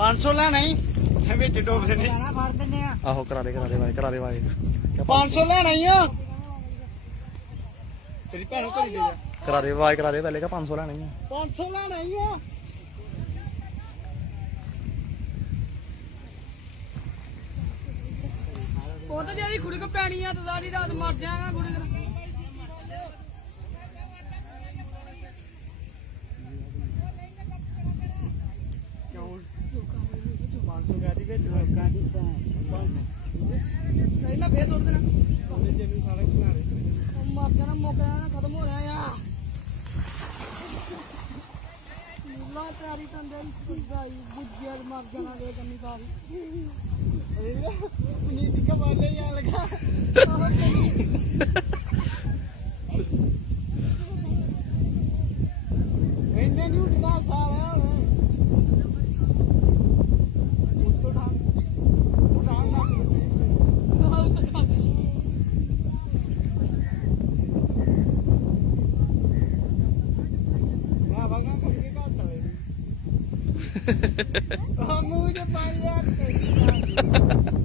500 ਲੈਣਾ ਹੀ ਵਿੱਚ ਡੋਬ ਦਿੰਦੇ ਫੜ ਦਿੰਦੇ ਆ। ਆਹੋ ਕਰਾ ਦੇ ਵਾਏ 500 ਲੈਣਾ ਹੀ ਆ ਤੇਰੀ ਭੈਣ ਨੂੰ ਘੜੀ ਦੇ ਜਾ ਕਰਾ ਦੇ ਪਹਿਲੇ ਕਾ 500 ਲੈਣੇ ਆ 500 ਲੈਣਾ ਹੀ ਆ ਉਹ ਤਾਂ ਜਿਹੜੀ ਕੁੜੀ ਕੋ ਪੈਣੀ ਆ ਤੇ ਸਾਰੀ ਰਾਤ ਮਰ ਜਾਏਗਾ ਕੁੜੀ ਦਾ। ਨਹੀਂ ਨਾ ਫੇਰ ਤੋੜ ਦੇਣਾ ਮਰ ਜਾਣਾ ਮੌਕਾ ਖਤਮ ਹੋ ਰਿਹਾ ਆ ਨੀਲਾ ਪਿਆਰੀ ਤੰਦੇ ਭਾਈ ਬੁੱਝਿਆ ਮਰ ਜਾਣਾ ਵੇ ਕੰਨੀ ਸਾਰੀ ਨੀਤੀ ਕਮਾਲੇ ਆ ਲਗਾ ਇੰਨੇ ਨਹੀਂ ਉੱਠਦਾ ਸਾਰਾ ਉੱਤੋਂ ਠਾਂ ਮੂੰਹ ਚ ਪਾਣੀ ਆ